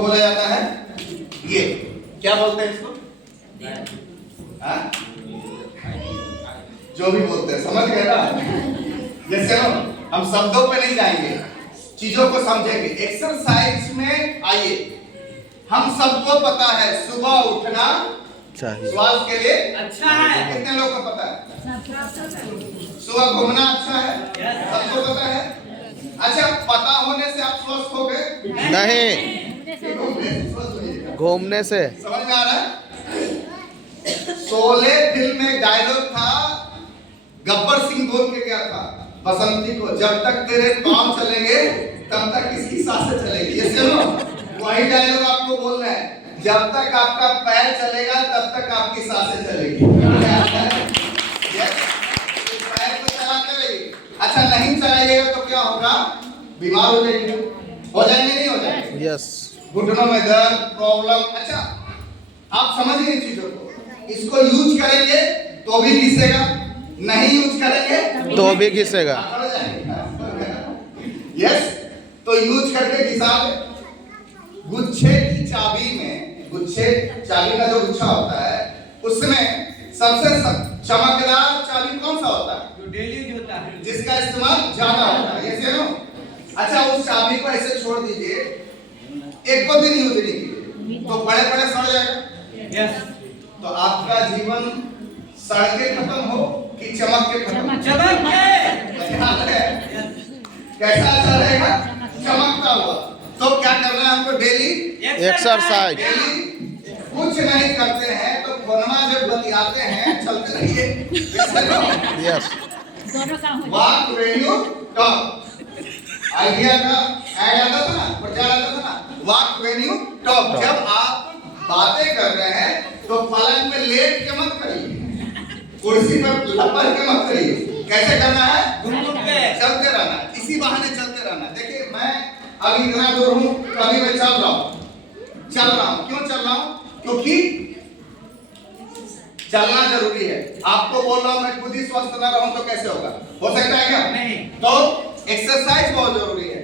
बोला जाता है ये, क्या बोलते हैं इसको? जो भी बोलते हैं, समझ गए ना? जैसे हम शब्दों पे नहीं जाएंगे, चीजों को समझेंगे। एक्सरसाइज में आइए, हम सबको पता है सुबह उठना स्वास्थ्य के लिए अच्छा है। कितने लोगों को पता है? सुबह घूमना अच्छा है, सबको पता है। अच्छा, पता होने से आप स्वस्थ हो गए? नहीं, घूमने से। समझ में आ रहा है? शोले फिल्म में डायलॉग था, गब्बर सिंह बोल के क्या था बसंती को, जब तक तेरे पांव चलेंगे तब तक इसकी सांसें चलेगी। ये सुनो, वही डायलॉग आपको बोल रहे हैं, जब तक आपका पैर चलेगा तब तक आपकी सांसें चलेगी। पैर को चलाते रहिए। अच्छा, नहीं चलाइएगा तो क्या होगा? बीमार हो जाएंगे। हो जाएंगे, नहीं हो जाएंगे? यस। घुटनों में दर्द, प्रॉब्लम। अच्छा, आप समझिए इन चीजों को। इसको यूज करेंगे तो भी घिसेगा, नहीं यूज करेंगे तो भी घिसेगा। यस, तो यूज करके घिसा। गुच्छे की चाबी में, गुच्छे चाबी का जो गुच्छा होता है उसमें सबसे चमकदार चाबी कौन सा होता है? जो डेली यूज होता है, जिसका इस्तेमाल ज्यादा होता है। ये सुनो, अच्छा उस चाबी को ऐसे छोड़ दीजिए, एक को दिन यूज नहीं कीजिए तो बड़े बड़े सड़ जाएगा। यस। तो आपका जीवन सड़ के खत्म हो कि चमक के खत्म? चमक के। कैसा अच्छा रहेगा? चमकता हुआ। तो क्या करना है हमको? Daily exercise. डेली कुछ नहीं करते हैं तो फोनमा जब बतियाते हैं चलते रहिए। Yes. Walk radio talk, idea का ऐड आता था ना, प्रचार आता था ना, वॉक रेडियो टॉक। जब आप बातें कर रहे हैं तो पलंग में लेट के मत करिए, कुर्सी पर लपट के मत करिए। कैसे करना है? चलते रहना, इसी बहाने चलते रहना। देखिए, मैं अभी इतना दूर हूँ, कभी मैं चल रहा हूँ। क्यों चल रहा हूँ? क्योंकि चलना जरूरी है। आपको बोल रहा हूँ मैं खुद ही स्वस्थ न रहूं तो कैसे होगा? हो सकता है क्या? नहीं। तो एक्सरसाइज बहुत जरूरी है।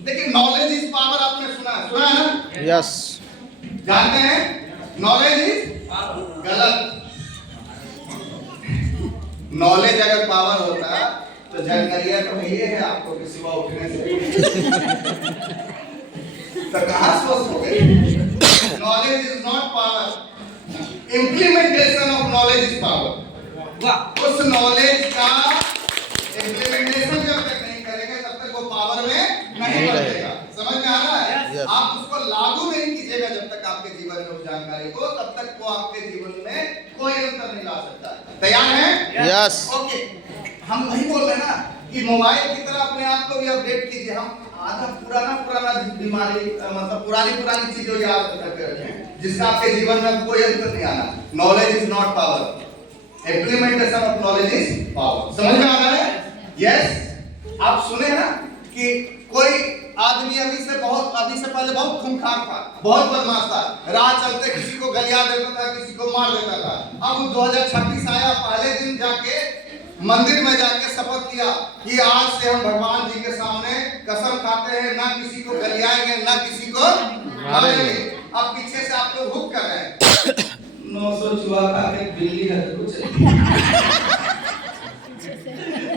देखिए, नॉलेज इज पावर, आपने सुना है ना? यस। जानते हैं नॉलेज इज गलत। नॉलेज अगर पावर होता तो जानकारियां तो ये है आपको कि सुबह उठने से तो कहां स्वस्थ हो गए? Knowledge is not power, implementation of knowledge is power. उस नॉलेज का इम्प्लीमेंटेशन जब तक नहीं करेंगे तब तक वो पावर में नहीं बनेगा। समझ में आ रहा है? Yes. आप उसको लागू नहीं कीजिएगा जब तक आपके जीवन में उस जानकारी को, तब तक वो आपके जीवन में कोई अंतर नहीं ला सकता। तैयार हैं? यस। ओके, हम वही बोल रहे हैं ना कि मोबाइल की तरह अपने आप को भी अपडेट कीजिए। हम आधा पुराना बीमारी, मतलब पुरानी चीजों याद करके रखें जिसका आपके जीवन में कोई अंतर नहीं आना। Knowledge is not power, implementation of knowledge is power. समझ में आ रहा है? यस। आप सुने ना कि कोई आदमी अभी से पहले बहुत खूंखार था, बहुत बदमाश था, राह चलते किसी को गलिया देता था, किसी को मार देता था। अब 2026 आया, पहले दिन जाके मंदिर में जाके शपथ किया कि आज से हम भगवान जी के सामने कसम खाते हैं ना किसी को गलियाएंगे ना किसी को मारेंगे। अब पीछे से आप लोग हुक कर रहे हैं 900 चुहा खा के बिल्ली है कुछ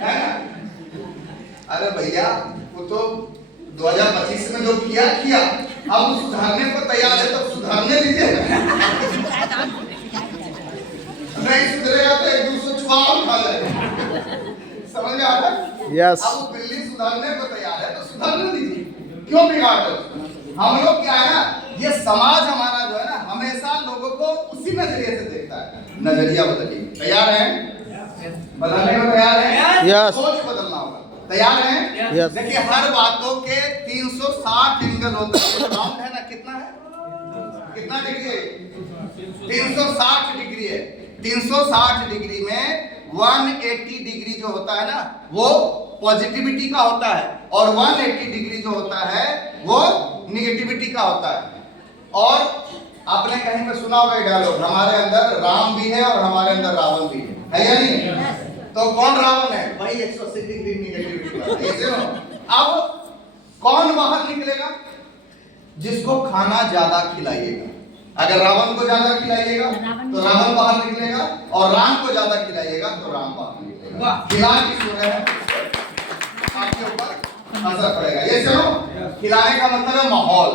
है ना? अरे भैया, वो तो 2025 में जो किया, अब सुधारने को तैयार है तो सुधारने दीजिए। नहीं सुधरेगा तो 1-200 चुहा और खा जाएगा। समझ में आ रहा है? यस। अब वो बिल्ली सुधारने को तैयार है तो सुधारने दीजिए, क्यों बिगाड़ रहे हो? हम लोग क्या है ना, ये समाज हमारा जो है ना हमेशा लोगों को उसी नजरिए से देखता है। नजरिया बदलिए। तैयार हैं? बदलने को तैयार हैं? यस। सोच बदलना होगा। तैयार हैं? यस। देखिए, हर बातों के 360 एंगल होता है। राउंड है ना, कितना है? कितना डिग्री है? 360 डिग्री है। 360 डिग्री में 180 डिग्री जो होता है ना वो पॉजिटिविटी का होता है, और 180 डिग्री जो होता है वो निगेटिविटी का होता है। और आपने कहीं पे सुना होगा डायलॉग, हमारे अंदर राम भी है और हमारे अंदर रावण भी है या नहीं? तो कौन रावण है? वही 180 डिग्री निगेटिविटी वाला। अब कौन बाहर निकलेगा? जिसको खाना ज्यादा खिलाइएगा। अगर रावण को ज्यादा खिलाइएगा तो रावण बाहर निकलेगा, और राम को ज्यादा खिलाइएगा तो राम बाहर निकलेगा। खिला की सूरत है आपके ऊपर असर पड़ेगा। ये सुनो, खिलाने का मतलब है माहौल।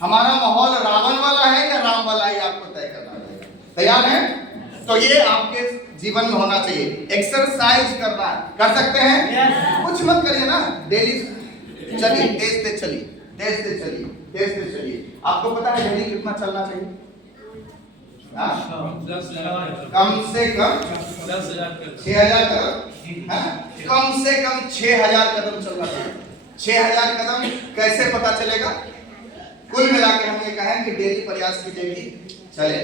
हमारा माहौल रावण वाला है या राम वाला है, आपको तय करना पड़ेगा। तैयार है? तो ये आपके जीवन में होना चाहिए। एक्सरसाइज करना है, कर सकते हैं? कुछ मत करिए ना, डेली चलिए, तेज तेज चलिए, तेज तेज चलिए, तेज तेज चलिए। आपको पता है डेली कितना चलना चाहिए? कम से कम 6,000 कदम, कम से कम 6,000 कदम चलना चाहिए। 6,000 कदम कैसे पता चलेगा? कुल मिला के हम ये कहें कि डेली प्रयास कीजिए कि चले।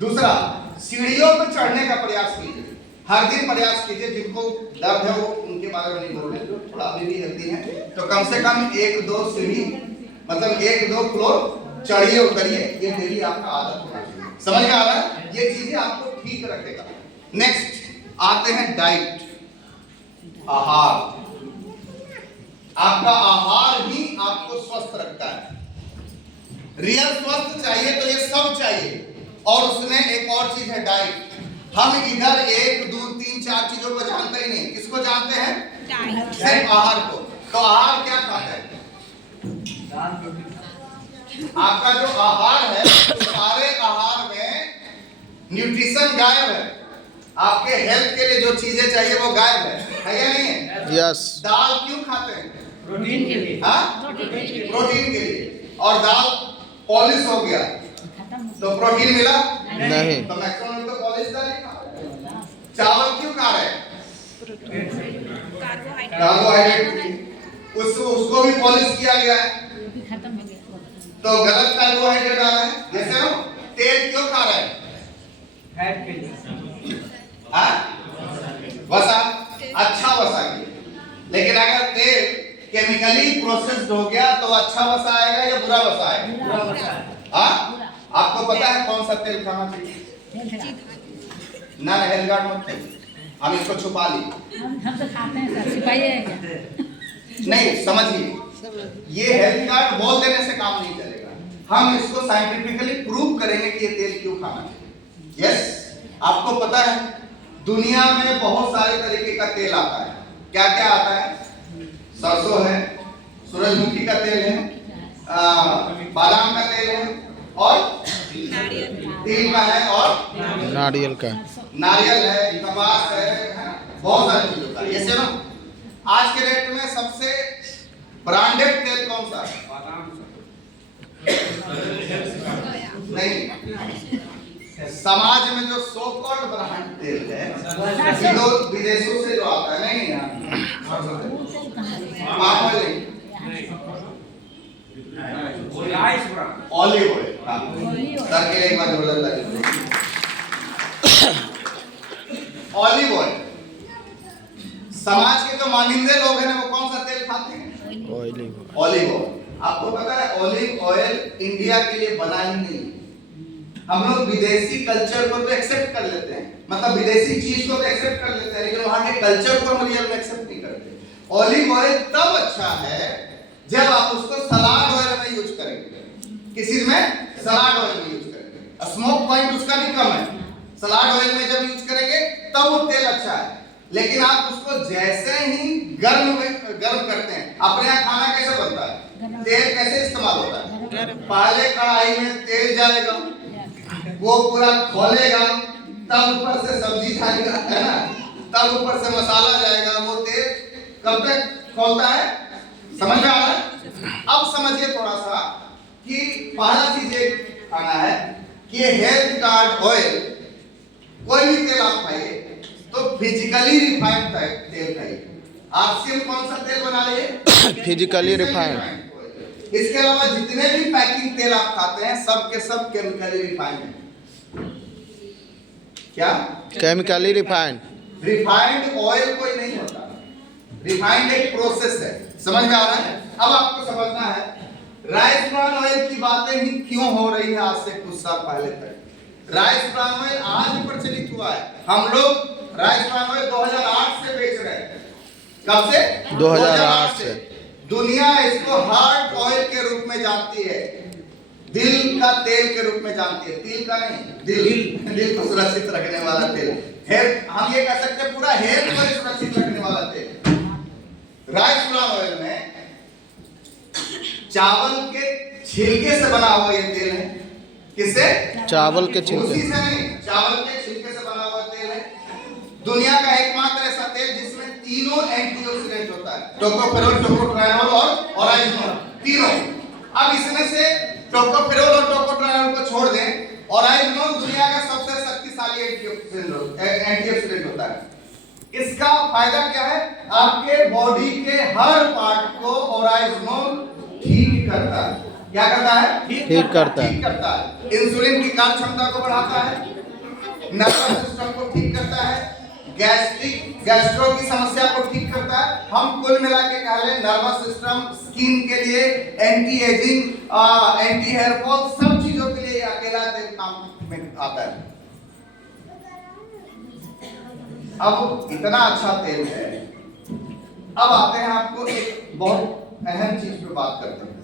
दूसरा, सीढ़ियों पर चढ़ने का प्रयास कीजिए, हर दिन प्रयास कीजिए। जिनको दर्द है वो उनके बारे में नहीं बोल रहे, जो थोड़ा अभी भी हेल्दी है, तो कम से कम 1-2 सीढ़ी, मतलब 1-2 फ्लोर चढ़िए उतरिए। ये डेली आपका आदत होना चाहिए। समझ में आ रहा है? ये चीजें आपको ठीक रखेगा। नेक्स्ट आते हैं डाइट, आहार। आपका आहार ही आपको स्वस्थ रखता है। रियल स्वस्थ चाहिए तो ये सब चाहिए, और उसमें एक और चीज है डाइट। हम इधर 1, 2, 3, 4 चीजों को जानते ही नहीं। किसको जानते हैं? सिर्फ आहार को। तो आहार क्या खाता है? आपका जो आहार है, तो सारे आहार में न्यूट्रिशन गायब है। आपके हेल्थ के लिए जो चीजें चाहिए वो गायब है या नहीं है? यस। दाल क्यों खाते हैं? प्रोटीन के लिए। हाँ, प्रोटीन के लिए। और दाल पॉलिश हो गया तो प्रोटीन मिला नहीं। तो मैक्सिमम तो पॉलिश दाल ही खा रहे हैं। चावल क्यों खा रहे हैं? कार्बोहाइड्रेट, उसको भी पॉलिश किया गया है तो गलत कार्बोहाइड्रेट आ रहा है। जैसे ना तेल क्यों खा रहे हैं? फैट के लिए। हाँ, वसा, अच्छा वसा के लिए। लेकिन अगर तेल केमिकली प्रोसेस्ड हो गया तो अच्छा वसा आएगा या बुरा वसा आएगा? हाँ, आपको पता है कौन सा तेल खाना चाहिए? ना हेल्थ गार्ड मत खाइए, हम इसको छुपा लिए। हम तो खाते हैं सर, छिपाइए नहीं, समझिए, ये हेल्थ कार्ड बोल देने से काम नहीं चलेगा। हम इसको साइंटिफिकली प्रूव करेंगे कि ये तेल क्यों खाना चाहिए। यस, आपको पता है दुनिया में बहुत सारे तरीके का तेल आता है। क्या क्या आता है? सरसों है, सूरजमुखी का तेल है, बादाम का तेल है, और तिल का है, और नारियल का। नारियल है, कपास है, बहुत सारी चीजों का। ये सुनो, आज के डेट में सबसे ब्रांडेड तेल कौन सा है? नहीं, समाज में जो सो कॉल्ड ब्रांड तेल है, जो विदेशों से जो आता है, नहीं पाम ऑयल नहीं, ऑलिव ऑयल। सर के एक बार जोर लगा, ऑलिव ऑयल। समाज के जो मानिंदे लोग हैं ना, वो कौन सा तेल खाते हैं? Olive olive oil. आपको पता है ऑलिव ऑयल इंडिया के लिए बना ही नहीं। हम लोग विदेशी कल्चर को तो एक्सेप्ट कर लेते हैं, मतलब विदेशी चीज को तो एक्सेप्ट कर लेते हैं, लेकिन वहां के कल्चर को हम रियल में एक्सेप्ट नहीं करते। ऑलिव ऑयल तब अच्छा है जब आप उसको सलाद ऑयल में यूज करेंगे, किसी में सलाद ऑयल में यूज करेंगे। स्मोक पॉइंट उसका भी कम है। सलाद ऑयल में जब यूज करेंगे तब वो तेल अच्छा है। लेकिन आप उसको जैसे ही गर्म करते हैं, अपने यहाँ खाना कैसे बनता है? तेल कैसे इस्तेमाल होता है? पहले कढ़ाई में तेल जाएगा, वो पूरा खोलेगा, तब ऊपर से सब्जी जाएगा, है ना, तब ऊपर से मसाला जाएगा। वो तेल कब तक खोलता है? समझ में आ रहा है? अब समझिए थोड़ा सा कि पहला चीज ये खाना है कि हेल्थ कार्ड ऑयल, कोई भी तेल आप खाइए तो फिजिकली रिफाइंड तेल खाइए। आप सिर्फ कौन सा तेल बना लिए? Physically refined. इसके अलावा जितने भी पैकिंग तेल आप खाते हैं सब के सब केमिकली रिफाइंड है। क्या? Chemically refined. रिफाइंड ऑयल कोई नहीं होता, रिफाइंड एक प्रोसेस है। समझ में आ रहा है? अब आपको समझना है राइस ब्रान ऑयल की बातें ही क्यों हो रही है आज से कुछ साल पहले तक। राइस ब्रान ऑयल आज ही प्रचलित हुआ है। हम लोग राइस ब्रान ऑयल 2008 से बेच रहे हैं। कब से? 2008 से। दुनिया इसको हार्ट ऑयल के रूप में जानती है। दिल का तेल के रूप में जानती है, तिल का नहीं, दिल को सुरक्षित रखने वाला तेल। हेयर, हम ये कह सकते हैं पूरा हेयर को सुरक्षित रखने वाला तेल। राइस ब्रान ऑयल में चावल के छिलके से बना हुआ ये तेल है। किससे? चावल के छिलके। भूसी से नहीं, चावल के छिलके से बना हुआ तेल है। दुनिया का एकमात्र ऐसा तेल जिसमें तीनों एंटीऑक्सीडेंट होता है, टोकोफेरोल, टोकोट्राइनोल और ऑराइजोल, तीनों। अब इसमें से टोकोफेरोल और टोकोट्राइनोल को छोड़ दें, ऑराइजोल दुनिया का सबसे शक्तिशाली एंटीऑक्सीडेंट होता है। इसका फायदा क्या है? आपके बॉडी के हर पार्ट को ऑराइजोल ठीक करता है। क्या करता है? ठीक करता है। ठीक करता है। इंसुलिन की कार्य क्षमता को बढ़ाता है, नर्वस सिस्टम को ठीक करता है, गैस्ट्रो की समस्या को ठीक करता है। हम कुल मिला के कह लें नर्वस सिस्टम, स्किन के लिए, anti ageing, anti hair fall, सब चीजों के लिए अकेला तेल काम में आता है। अब इतना अच्छा तेल है। अब आते हैं आपको एक बहुत अहम चीज पे बात करते हैं।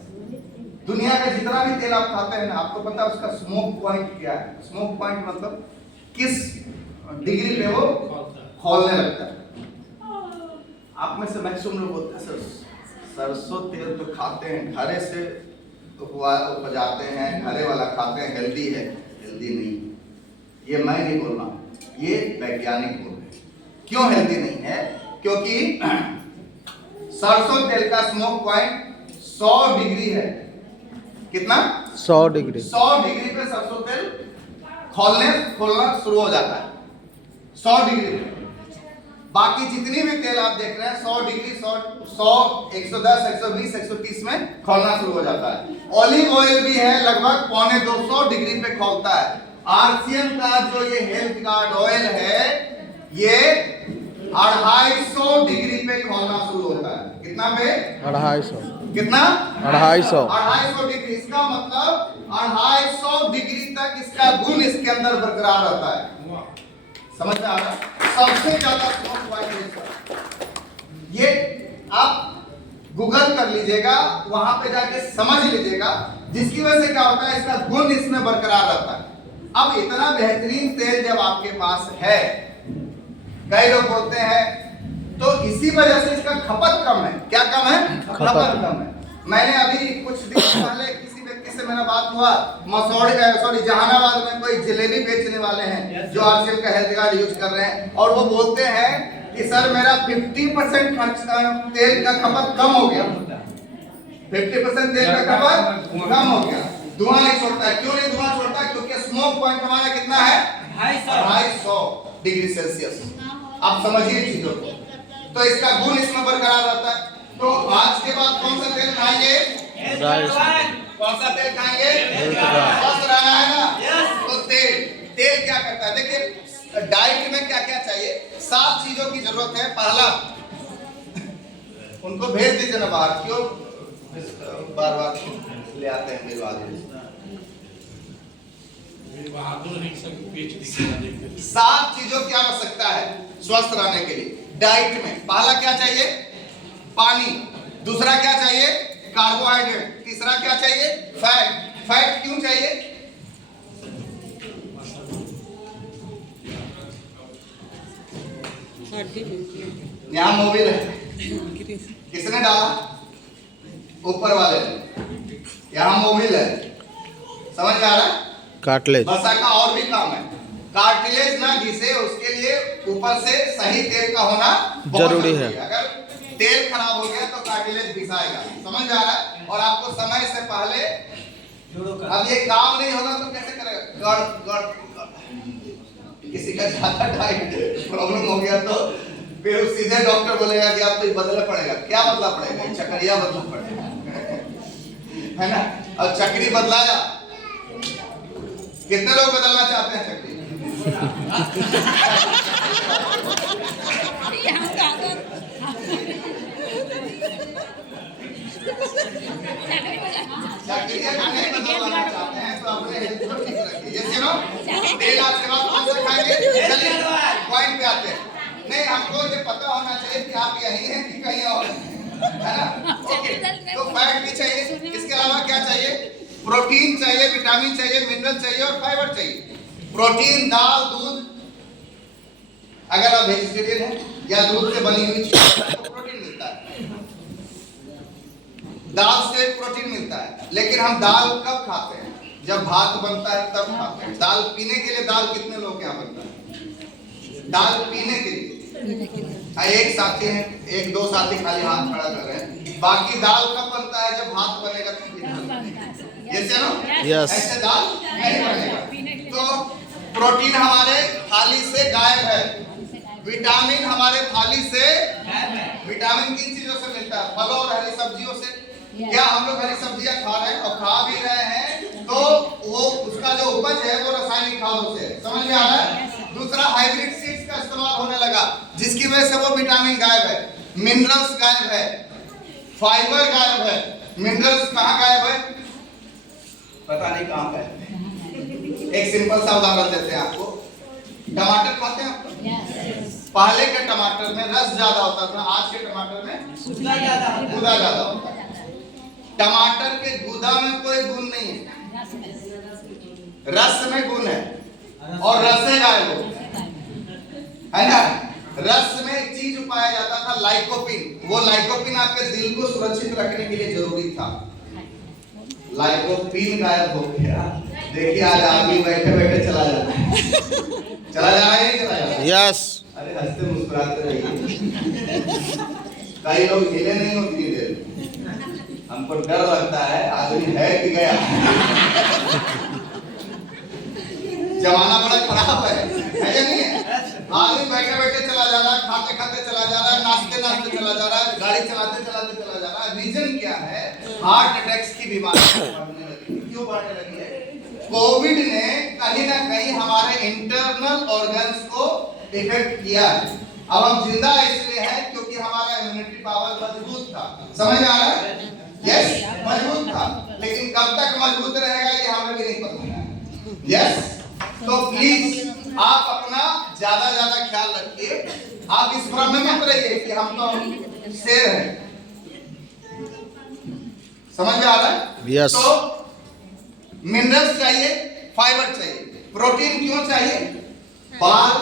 दुनिया का जितना भी तेल आप खाते हैं ना, आपको पता है उसका स्मोक पॉइंट क्या है? स्मोक पॉइंट मतलब किस डिग्री पे वो खौलने लगता है। आप में से मैक्सिमम लोग बोलते हैं सर सरसों तेल तो खाते हैं, घरे से उपजाते हैं, घरे वाला खाते हैं, हेल्दी है। हेल्दी नहीं, ये मैं नहीं बोल रहा, ये वैज्ञानिक बोल रहे हैं। क्यों हेल्दी नहीं है? क्योंकि सरसों तेल का स्मोक पॉइंट 100 डिग्री है। कितना? 100 डिग्री। 100 डिग्री पे सरसों तेल खोलना शुरू हो जाता है, 100 डिग्री पे। बाकी जितनी भी तेल आप देख रहे हैं 100 डिग्री, 100, 110, 120, 130 में खोलना शुरू हो जाता है। ऑलिव ऑयल भी है, लगभग 250 डिग्री पे खोलता है। आरसीएम का जो ये हेल्थ गार्ड ऑयल है, ये 250 डिग्री पे खोलना शुरू होता है। कितना पे? 250। कितना? 250। 250 डिग्री। इसका मतलब 250 डिग्री तक इसका गुण इसके अंदर बरकरार रहता है। समझ में आ रहा? सबसे ज्यादा स्मोक पॉइंट ये आप गूगल कर लीजिएगा, वहां पे जाके समझ लीजिएगा, जिसकी वजह से क्या होता है, इसका गुण इसमें बरकरार रहता है। अब इतना बेहतरीन तेल जब आपके पास है, कई लोग बोलते हैं, तो इसी वजह से इसका खपत कम है। क्या कम है? खपत कम है। मैंने अभी कुछ दिन पहले किसी व्यक्ति से मेरा बात हुआ, जहानाबाद में कोई जलेबी बेचने वाले हैं जो आरसीएम का हेल्थ गार्ड यूज कर रहे हैं, और वो बोलते हैं कि सर मेरा 50% खर्च तेल का खपत कम हो गया। 50% तेल का खपत कम हो गया। धुआं नहीं छोड़ता है। क्यों नहीं धुआं छोड़ता है? क्योंकि स्मोक पॉइंट हमारा कितना है? 250 डिग्री सेल्सियस। आप समझिए चीजों को। तो इसका गुण इसमें बरकरार रहता है। तो आज के बाद कौन सा तेल खाएंगे? कौन सा तेल खाएंगे? स्वस्थ रहना है ना? तो तेल क्या करता है? देखिए डाइट में क्या क्या चाहिए? 7 चीजों की जरूरत है। पहला, उनको भेज दीजिए ना बाहर, क्यों बार बार ले आते हैं मेरे बाद। 7 चीजों की आवश्यकता है स्वस्थ रहने के लिए डाइट में। पहला क्या चाहिए? पानी। दूसरा क्या चाहिए? कार्बोहाइड्रेट। तीसरा क्या चाहिए? फैट। फैट क्यों चाहिए? यहाँ मोबिल है, किसने डाला? ऊपर वाले ने। यहाँ मोबिल है, समझ में आ रहा है? कार्टिलेज। वसा का और भी काम है। कार्टिलेज ना घिसे, उसके लिए ऊपर से सही तेल का होना जरूरी है। अगर तेल खराब हो गया तो कार्टिलेज घिसाएगा। समझ आ रहा है? और आपको समय से पहले, अब ये काम नहीं होगा तो कैसे करेगा? किसी का ज्यादा डाइट प्रॉब्लम हो गया तो फिर सीधे डॉक्टर बोलेगा कि आपको बदलना पड़ेगा। क्या बदलना पड़ेगा? चक्रिया बदलना पड़ेगा, है ना? और चक्री बदलाया, कितने लोग बदलना चाहते हैं चक्री? चक्रिया नहीं बदलना चाहते हैं तो अपने हेल्थ को ठीक रखिए। ये सुनो, तेल आज के बाद कौन सा खाएंगे? चलिए पॉइंट पे आते हैं। नहीं, हमको ये पता होना चाहिए कि आप यहीं हैं कि कहीं और, है ना? ओके, तो फैट भी चाहिए। इसके अलावा क्या चाहिए? प्रोटीन चाहिए, विटामिन चाहिए, मिनरल चाहिए और फाइबर चाहिए। प्रोटीन दाल, दूध, अगर आप वेजिटेरियन हैं या दूध से बनी हुई चीज तो प्रोटीन मिलता है, दाल से प्रोटीन मिलता है। लेकिन हम दाल कब खाते हैं? जब भात बनता है तब खाते हैं। दाल पीने के लिए दाल कितने लोग यहाँ बनता है? दाल पीने के लिए एक साथी है, एक दो साथी खाली हाथ खड़ा कर रहे हैं। बाकी दाल कब बनता है? जब भात बनेगा तो जैसे ना यस ऐसे दाल नहीं बनेगा। तो प्रोटीन हमारे थाली से गायब है, विटामिन हमारे थाली से विटामिन किन चीजों से मिलता है? फलों और हरी सब्जियों से। क्या हम लोग हरी सब्जियां खा रहे हैं और खा भी रहे हैं तो वो उसका जो उपज है वो रासायनिक खादों से, समझ में आ रहा है? दूसरा, हाइब्रिड सीड्स का इस्तेमाल होने लगा जिसकी वजह से वो विटामिन गायब है, मिनरल्स गायब है, फाइबर गायब है। मिनरल्स कहाँ गायब है? पता नहीं कहाँ गायब है। एक सिंपल सा उदाहरण देते हैं आपको। टमाटर खाते हैं आप? पहले के टमाटर में रस ज्यादा होता था, आज के टमाटर में गूदा ज्यादा होता है। टमाटर के गूदा में कोई गुण नहीं है, रस में गुण है और रसे गायब हो, है ना? रस में एक चीज पाया जाता था लाइकोपिन। वो लाइकोपिन आपके दिल को सुरक्षित रखने के लिए जरूरी था। लाइकोपिन गायब हो गया। देखिए आज आदमी बैठे बैठे चला जाता है, चला जा रहा है, नहीं चला जा रहा है? यस अरे हंसते मुस्कुराते रहिए। कई लोग हिले नहीं उतनी देर, हमको डर लगता है आदमी है कि गया। जमाना बड़ा खराब है या नहीं है? आदमी बैठे बैठे चला जा रहा है, खाते खाते चला जा रहा है, नाचते नाचते चला जा रहा है, गाड़ी चलाते चलाते चला जा रहा है। रीजन क्या है? हार्ट अटैक्स की बीमारी बढ़ने लगी। क्यों बढ़ने लगी है? कोविड ने कहीं ना कहीं हमारे इंटरनल ऑर्गन्स को इफेक्ट किया है। अब हम जिंदा इसलिए हैं क्योंकि हमारा इम्यूनिटी पावर मजबूत था, समझ आ रहा है? यस, मजबूत था। लेकिन कब तक मजबूत रहेगा ये हमें भी नहीं पता। यस, तो प्लीज आप अपना ज्यादा ख्याल रखिए। आप इस भ्रम में मत रहिए कि हम तो शेर हैं, समझ में आ रहा है? यस। तो मिनरल्स चाहिए, फाइबर चाहिए, प्रोटीन क्यों चाहिए? बाल,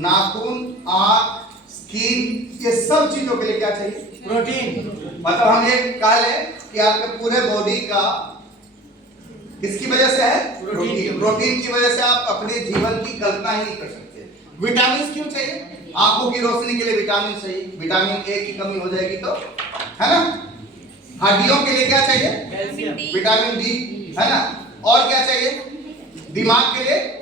नाखून, आंख, स्किन, ये सब चीजों के लिए क्या चाहिए? प्रोटीन। मतलब हम ये कह लें कि आपके पूरे बॉडी का किसकी वजह से है? प्रोटीन। प्रोटीन की वजह से आप अपने जीवन की कल्पना ही नहीं कर सकते। विटामिन क्यों चाहिए? आंखों की रोशनी के लिए विटामिन चाहिए, विटामिन ए की कमी हो जाएगी तो, है ना? हड्डियों के लिए क्या चाहिए? कैल्शियम। विटामिन डी, है ना? और क्या चाहिए? दिमाग के लिए